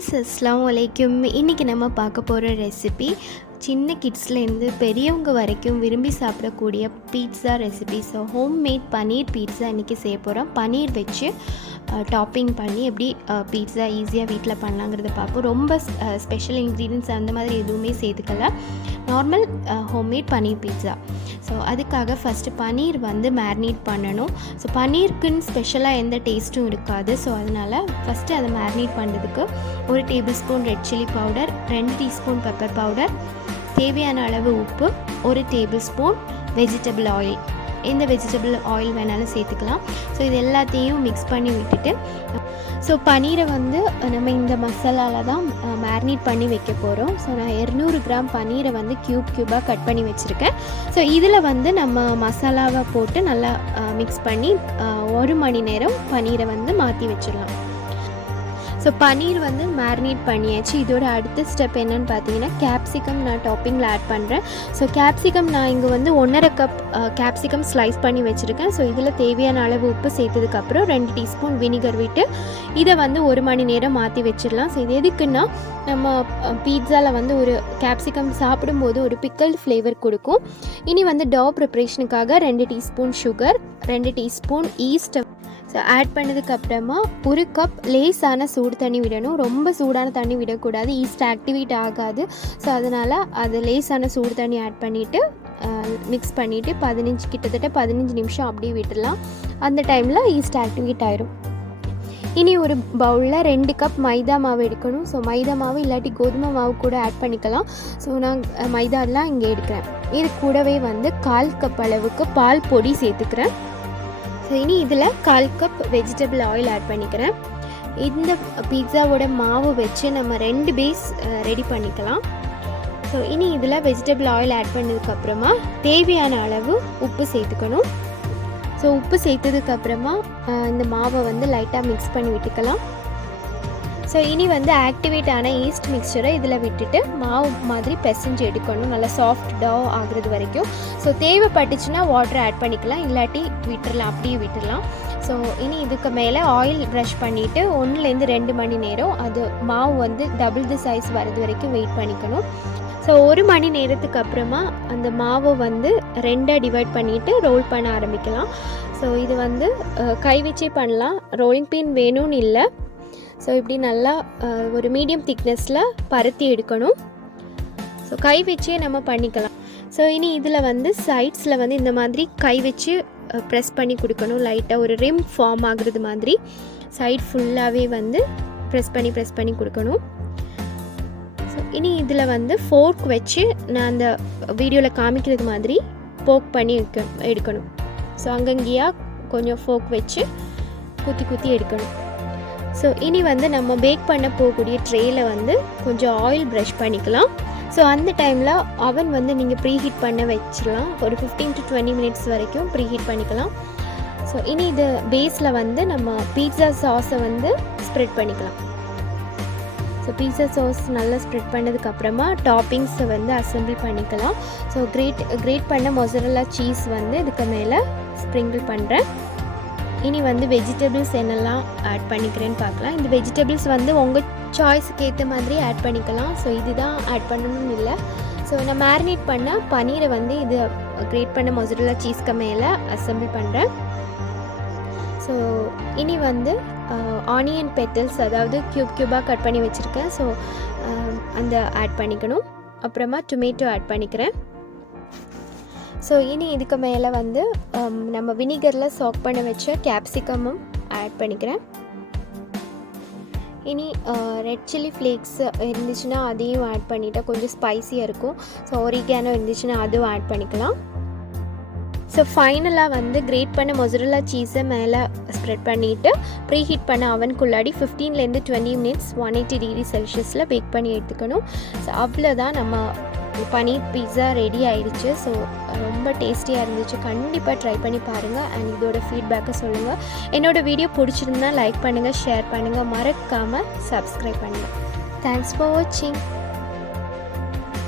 Friends, அஸ்ஸலாமு அலைக்கும். இன்றைக்கி நம்ம பார்க்க போகிற ரெசிபி சின்ன கிட்ஸ்லேருந்து பெரியவங்க வரைக்கும் விரும்பி சாப்பிடக்கூடிய பீட்ஸா ரெசிபி. ஸோ ஹோம்மேட் பன்னீர் பீட்ஸா இன்றைக்கி செய்ய போகிறோம். பன்னீர் வச்சு டாப்பிங் பண்ணி எப்படி பீட்ஸா ஈஸியாக வீட்டில் பண்ணலாங்கிறத பார்ப்போம். ரொம்ப ஸ்பெஷல் இன்க்ரீடியன்ஸ் அந்த மாதிரி எதுவுமே சேர்த்துக்கல, நார்மல் ஹோம்மேட் பன்னீர் பீட்ஸா. ஸோ அதுக்காக ஃபஸ்ட்டு பன்னீர் வந்து மேரினேட் பண்ணணும். ஸோ பன்னீருக்குன்னு ஸ்பெஷலாக எந்த டேஸ்ட்டும் இருக்காது. ஸோ அதனால் ஃபஸ்ட்டு அதை மேரினேட் பண்ணுறதுக்கு 1 table spoon red chilli powder, 2 teaspoon pepper powder, தேவையான அளவு உப்பு, 1 டேபிள் ஸ்பூன் வெஜிடபிள் ஆயில், எந்த வெஜிடபிள் ஆயில் வேணாலும் சேர்த்துக்கலாம். ஸோ இது எல்லாத்தையும் மிக்ஸ் பண்ணி விட்டுட்டு, ஸோ பன்னீரை வந்து நம்ம இந்த மசாலாவில் தான் மேரினேட் பண்ணி வைக்க போகிறோம். ஸோ நான் 200 கிராம் பன்னீரை வந்து க்யூபாக கட் பண்ணி வச்சுருக்கேன். ஸோ இதில் வந்து நம்ம மசாலாவை போட்டு நல்லா மிக்ஸ் பண்ணி 1 மணி நேரம் பன்னீரை வந்து மாற்றி வச்சிடலாம். ஸோ பன்னீர் வந்து மேரினேட் பண்ணியாச்சு. இதோட அடுத்த ஸ்டெப் என்னென்னு பார்த்தீங்கன்னா, கேப்சிகம் நான் டாப்பிங்கில் ஆட் பண்ணுறேன். ஸோ கேப்சிகம் நான் இங்கே வந்து 1.5 கப் கேப்சிகம் ஸ்லைஸ் பண்ணி வச்சுருக்கேன். ஸோ இதில் தேவையான அளவு உப்பு சேர்த்ததுக்கப்புறம் 2 டீஸ்பூன் வினிகர் விட்டு இதை வந்து 1 மணி நேரம் மாற்றி வச்சிடலாம். ஸோ இது எதுக்குன்னா, நம்ம பீட்ஸாவில் வந்து ஒரு கேப்சிகம் சாப்பிடும்போது ஒரு பிக்கல்டு ஃப்ளேவர் கொடுக்கும். இனி வந்து டோ ப்ரிப்ரேஷனுக்காக 2 teaspoon sugar, 2 teaspoon yeast so add பண்ணதுக்கப்புறமா 1 கப் லேசான சூடு தண்ணி விடணும். ரொம்ப சூடான தண்ணி விடக்கூடாது, ஈஸ்ட் ஆக்டிவேட் ஆகாது. ஸோ அதனால் அது லேசான சூடு தண்ணி ஆட் பண்ணிவிட்டு மிக்ஸ் பண்ணிவிட்டு கிட்டத்தட்ட 15 நிமிஷம் அப்படியே விட்டுடலாம். அந்த டைமில் ஈஸ்ட் ஆக்டிவேட் ஆயிரும். இனி ஒரு பவுலில் 2 கப் மைதா மாவு எடுக்கணும். ஸோ மைதா மாவு இல்லாட்டி கோதுமை மாவு கூட ஆட் பண்ணிக்கலாம். ஸோ நான் மைதாலாம் இங்கே எடுக்கிறேன். இது கூடவே வந்து 1/4 கப் அளவுக்கு பால் பொடி சேர்த்துக்கிறேன். ஸோ இனி இதில் 1/4 கப் வெஜிடபிள் ஆயில் ஆட் பண்ணிக்கிறேன். இந்த பீட்சாவோட மாவு வச்சு நம்ம 2 பேஸ் ரெடி பண்ணிக்கலாம். ஸோ இனி இதில் வெஜிடபிள் ஆயில் ஆட் பண்ணதுக்கப்புறமா தேவையான அளவு உப்பு சேர்த்துக்கணும். ஸோ உப்பு சேர்த்ததுக்கப்புறமா இந்த மாவை வந்து லைட்டாக மிக்ஸ் பண்ணி விட்டுக்கலாம். ஸோ இனி வந்து ஆக்டிவேட் ஆன ஈஸ்ட் மிக்சரை இதில் விட்டுட்டு மாவு மாதிரி பிசைஞ்சு எடுக்கணும், நல்லா சாஃப்ட் டோ ஆகுறது வரைக்கும். ஸோ தேவைப்பட்டுச்சுன்னா வாட்டர் ஆட் பண்ணிக்கலாம், இல்லாட்டி விட்டுடலாம், அப்படியே விட்டுடலாம். ஸோ இனி இதுக்கு மேலே ஆயில் ப்ரஷ் பண்ணிவிட்டு 1லேருந்து 2 மணி நேரம் அது மாவு வந்து டபுள் தி சைஸ் வரது வரைக்கும் வெயிட் பண்ணிக்கணும். ஸோ 1 மணி நேரத்துக்கு அப்புறமா அந்த மாவை வந்து 2ஆக டிவைட் பண்ணிவிட்டு ரோல் பண்ண ஆரம்பிக்கலாம். ஸோ இது வந்து கை வச்சே பண்ணலாம், ரோலிங் பின் வேணும்னு இல்லை. ஸோ இப்படி நல்லா ஒரு மீடியம் திக்னஸில் பருத்தி எடுக்கணும். ஸோ கை வச்சே நம்ம பண்ணிக்கலாம். ஸோ இனி இதில் வந்து சைட்ஸில் வந்து இந்த மாதிரி கை வச்சு ப்ரெஸ் பண்ணி கொடுக்கணும். லைட்டாக ஒரு ரிம் ஃபார்ம் ஆகுறது மாதிரி சைட் ஃபுல்லாகவே வந்து ப்ரெஸ் பண்ணி கொடுக்கணும். ஸோ இனி இதில் வந்து ஃபோர்க் வச்சு நான் அந்த வீடியோவில் காமிக்கிறது மாதிரி போக் பண்ணி எடுக்கணும். ஸோ அங்கங்கேயாக கொஞ்சம் ஃபோர்க் வச்சு குத்தி எடுக்கணும். ஸோ இனி வந்து நம்ம பேக் பண்ண போகக்கூடிய ட்ரேயில் வந்து கொஞ்சம் ஆயில் ப்ரஷ் பண்ணிக்கலாம். ஸோ அந்த டைமில் அவன் வந்து நீங்கள் ப்ரீஹீட் பண்ண வச்சிடலாம். ஒரு 15 to 20 மினிட்ஸ் வரைக்கும் ப்ரீஹீட் பண்ணிக்கலாம். ஸோ இனி இது பேஸில் வந்து நம்ம பீட்சா சாஸை வந்து ஸ்ப்ரெட் பண்ணிக்கலாம். ஸோ பீட்சா சாஸ் நல்லா ஸ்ப்ரெட் பண்ணதுக்கப்புறமா டாப்பிங்ஸை வந்து அசெம்பிள் பண்ணிக்கலாம். ஸோ கிரேட் பண்ண மொசரல்லா சீஸ் வந்து இதுக்கு மேலே ஸ்ப்ரிங்கிள் பண்ணுறேன். இனி வந்து வெஜிடபிள்ஸ் என்னெல்லாம் ஆட் பண்ணிக்கிறேன்னு பார்க்கலாம். இந்த வெஜிடபிள்ஸ் வந்து உங்கள் சாய்ஸுக்கு ஏற்ற மாதிரி ஆட் பண்ணிக்கலாம். ஸோ இதுதான் ஆட் பண்ணணும்னு இல்லை. ஸோ நான் மேரினேட் பண்ண பன்னீரை வந்து இது கிரேட் பண்ண மொசரல்லா சீஸ்க்கு மேலே அசெம்பிள் பண்ணுறேன். ஸோ இனி வந்து ஆனியன் பெட்டல்ஸ், அதாவது க்யூபாக கட் பண்ணி வச்சுருக்கேன். ஸோ அந்த ஆட் பண்ணிக்கணும். அப்புறமா டொமேட்டோ ஆட் பண்ணிக்கிறேன். ஸோ இனி இதுக்கு மேலே வந்து நம்ம வினிகரில் சாக் பண்ண வச்ச கேப்சிகமும் ஆட் பண்ணிக்கிறேன். இனி ரெட் சில்லி ஃப்ளேக்ஸ் இருந்துச்சுன்னா அதையும் ஆட் பண்ணிவிட்டால் கொஞ்சம் ஸ்பைஸியாக இருக்கும். ஸோ ஒரிகானோ இருந்துச்சுன்னா அதுவும் ஆட் பண்ணிக்கலாம். ஸோ ஃபைனலாக வந்து கிரேட் பண்ண மொசரல்லா சீஸை மேலே ஸ்ப்ரெட் பண்ணிவிட்டு ப்ரீஹீட் பண்ண அவனுக்குள்ளாடி 15லேருந்து 20 மினிட்ஸ் 180 டிகிரி செல்சியஸில் பேக் பண்ணி எடுத்துக்கணும். ஸோ அவ்வளோதான், நம்ம பன்னீர் பீட்ஸா ரெடி ஆயிடுச்சு. ஸோ ரொம்ப டேஸ்டியாக இருந்துச்சு. கண்டிப்பாக ட்ரை பண்ணி பாருங்கள் அண்ட் இதோட ஃபீட்பேக்கை சொல்லுங்கள். என்னோடய வீடியோ பிடிச்சிருந்தா லைக் பண்ணுங்கள், ஷேர் பண்ணுங்கள், மறக்காமல் சப்ஸ்கிரைப் பண்ணுங்கள். தேங்க்ஸ் ஃபார் வாட்சிங்.